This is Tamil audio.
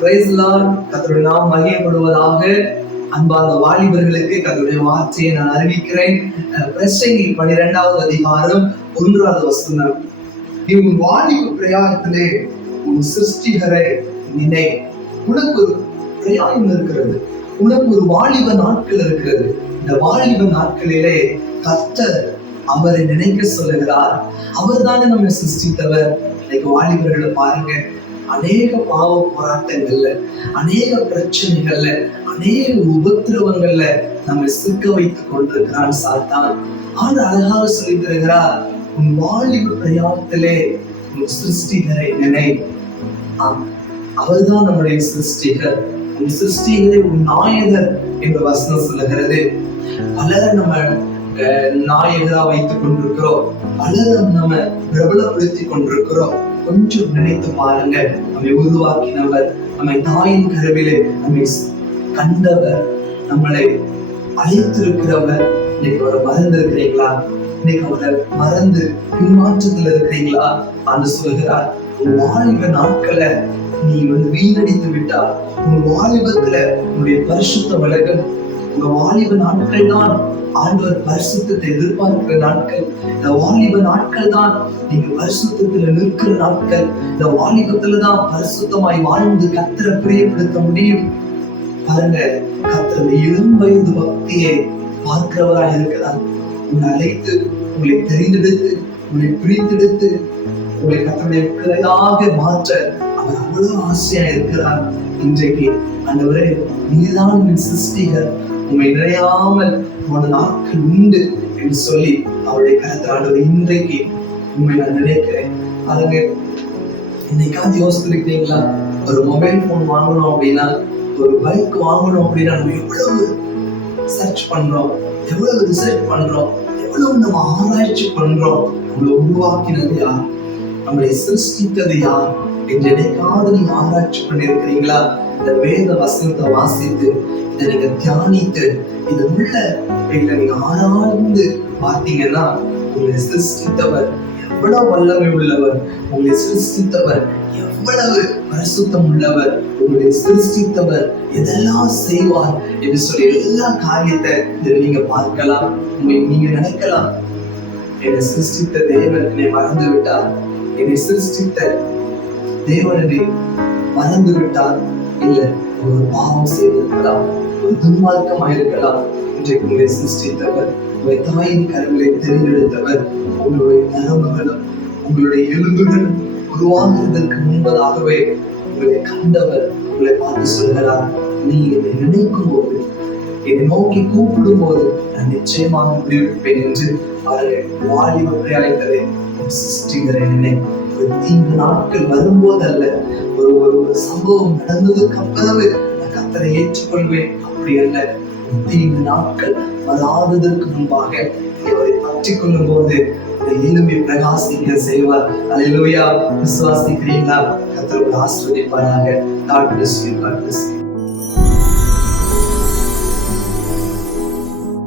Price Lord. கர்த்தருடைய நாமம் மகிமைப்படுவதாக. அன்பான வாலிபர்களுக்கு கர்த்தருடைய வார்த்தையை நான் அறிவிக்கிறேன். பிரசங்கி 12வது அதிகாரம் 1வது வசனம். நீ உன் வாலிப பிரயாணத்திலே உன் சிருஷ்டிகரை நினை. உனக்கு ஒரு பிரயாணம் இருக்கிறது, உனக்கு ஒரு வாலிப நாட்கள் இருக்கிறது. இந்த வாலிப நாட்களிலே கர்த்தர் அவரை நினைக்க சொல்லுகிறார். அவர் தானே நம்மை சிருஷ்டித்தவர். இன்னைக்கு வாலிபர்களை பாருங்க, அநேக பாவ போராட்டங்கள்ல, அநேக பிரச்சனைகள்ல, அநேக உபத்திரவங்கள்ல நம்மை சிக்க வைத்துக் கொண்டிருக்கிறான் சாத்தான். ஆண்டு அழகாக சொல்லி தருகிறார், உன் வாலிப பிரயாணத்திலே உன் சிருஷ்டிகரை நினை. அவர்தான் நம்முடைய சிருஷ்டிகர். உன் சிருஷ்டிகரை உன் நாயகர் என்று வசனம் சொல்லுகிறது. பலரை நம்ம நாயகரா வைத்துக் கொண்டிருக்கிறோம், பலரை நம்ம பிரபலப்படுத்தி கொண்டிருக்கிறோம். கொஞ்சம் நினைத்து பாருங்க, நம்மை உருவாக்கினவர், நம்மை தாயின் கருவிலே நம்மை கண்டவர், நம்மளை அழைத்திருக்கிறவர். இன்னைக்கு அவரை மறந்து இருக்கிறீங்களா? இன்னைக்கு அவரை மறந்து பின்மாற்றத்தில் இருக்கிறீங்களா? என்று சொல்கிறார், உன் வாலிப நாட்களை நீ வீணடித்து விட்டால் உன் வாலிபத்துல உன்னுடைய பரிசுத்த விலகல். உங்க வாலிப நாட்கள் தான் ஆண்டவர் பரிசுத்தத்தை எதிர்பார்க்கிற நாட்கள். இந்த வாலிப நாட்கள் தான் நீங்க பரிசுத்தத்துல நிற்கிற நாட்கள். இந்த வாலிபத்துலதான் பரிசுத்தமாய் வாழ்ந்து கர்த்தரை பிரியப்படுத்த முடியும். பாருங்க, கர்த்தர் இளம் வயது பக்தியை பார்க்கிறவராக இருக்கிறார். உன்னை அழைத்து, உங்களை தெரிந்தெடுத்து, உங்களை பிரித்தெடுத்து, உங்களை கர்த்தருடைய பிள்ளையாக மாற்ற அவர் அவ்வளவு ஆசையா இருக்கிறார். இன்றைக்கு ஆண்டவரே, நீதான் என் சிருஷ்டிகர், உண்மை நிறையாமல் உன நாட்கள் உண்டு என்று சொல்லி அவருடைய கருத்து ஆண்டவர் இன்றைக்கு உண்மை நான் நினைக்கிறேன். பாருங்க, இன்னைக்காவது யோசித்திருக்கீங்களா? ஒரு மொபைல் போன் வாங்கணும் அப்படின்னா, ஒரு பைக் வாங்கணும் அப்படின்னா நம்ம எவ்வளவு சர்ச் பண்றோம், எவ்வளவு ரிசர்ச் பண்றோம், எவ்வளவு நம்ம ஆராய்ச்சி பண்றோம். நம்மளை உருவாக்கினது யார், நம்மளை சிருஷ்டித்தது யார் என்று என்னைக்காவது நீங்க ஆராய்ச்சி பண்ணிருக்கிறீங்களா? இந்த வேத வசனத்தை வாசித்து, இதை நீங்க தியானித்து, இது உள்ள நீங்க ஆராய்ந்து பார்த்தீங்கன்னா, உங்களை சிருஷ்டித்தவர் எவ்வளவு வல்லமை உள்ளவர், உங்களை சிருஷ்டித்தவர் எவ்வளவு பரிசுத்தம் உள்ளவர், உங்களை சிருஷ்டித்தவர் எதெல்லாம் செய்வார் என்று சொல்லி எல்லா காரியத்தை நீங்க பார்க்கலாம். நீங்க நினைக்கலாம், என்னை சிருஷ்டித்த தேவன் என்னை மறந்து விட்டார், என்னை சிருஷ்டித்த தேவனை மறந்து விட்டார். இல்ல, ஒரு பாவம் செய்திருக்கலாம், ஒரு துன்மார்க்கமாயிருக்கலாம். இன்றைக்கு உங்களை சிருஷ்டித்தவர், உங்களை தாயின் கருவிலை தேர்ந்தெடுத்தவர், உங்களுடைய நரம்புகளும் உங்களுடைய எலும்புகளும் உருவாகுவதற்கு முன்பதாகவே உங்களை கண்டவர். உங்களை பார்த்து சொல்கிறார், நீ என்னை நினைக்கும் போது, என்னை நோக்கி கூப்பிடும் போது நான் நிச்சயமாக முடிவெடுப்பேன் என்று. வாலிப பிரயாணங்களே, சிருஷ்டிகரை நினை. ஒரு தீங்கு நாட்கள் வரும்போது அல்ல, ஒரு சம்பவம் நடந்ததுக்கு அப்புறமே நான் கர்த்தரை ஏற்றுக்கொள்வேன் அப்படி அல்ல. தீங்கு நாட்கள் வராததற்கு முன்பாக அவரை பற்றி கொள்ளும் போது எழும்பி பிரகாசிக்க செய்வார். அல்லேலூயா. விசுவாசிக்கிறீங்களா? கர்த்தர் ஆசீர்வதிப்பாராக. God bless you. God bless you.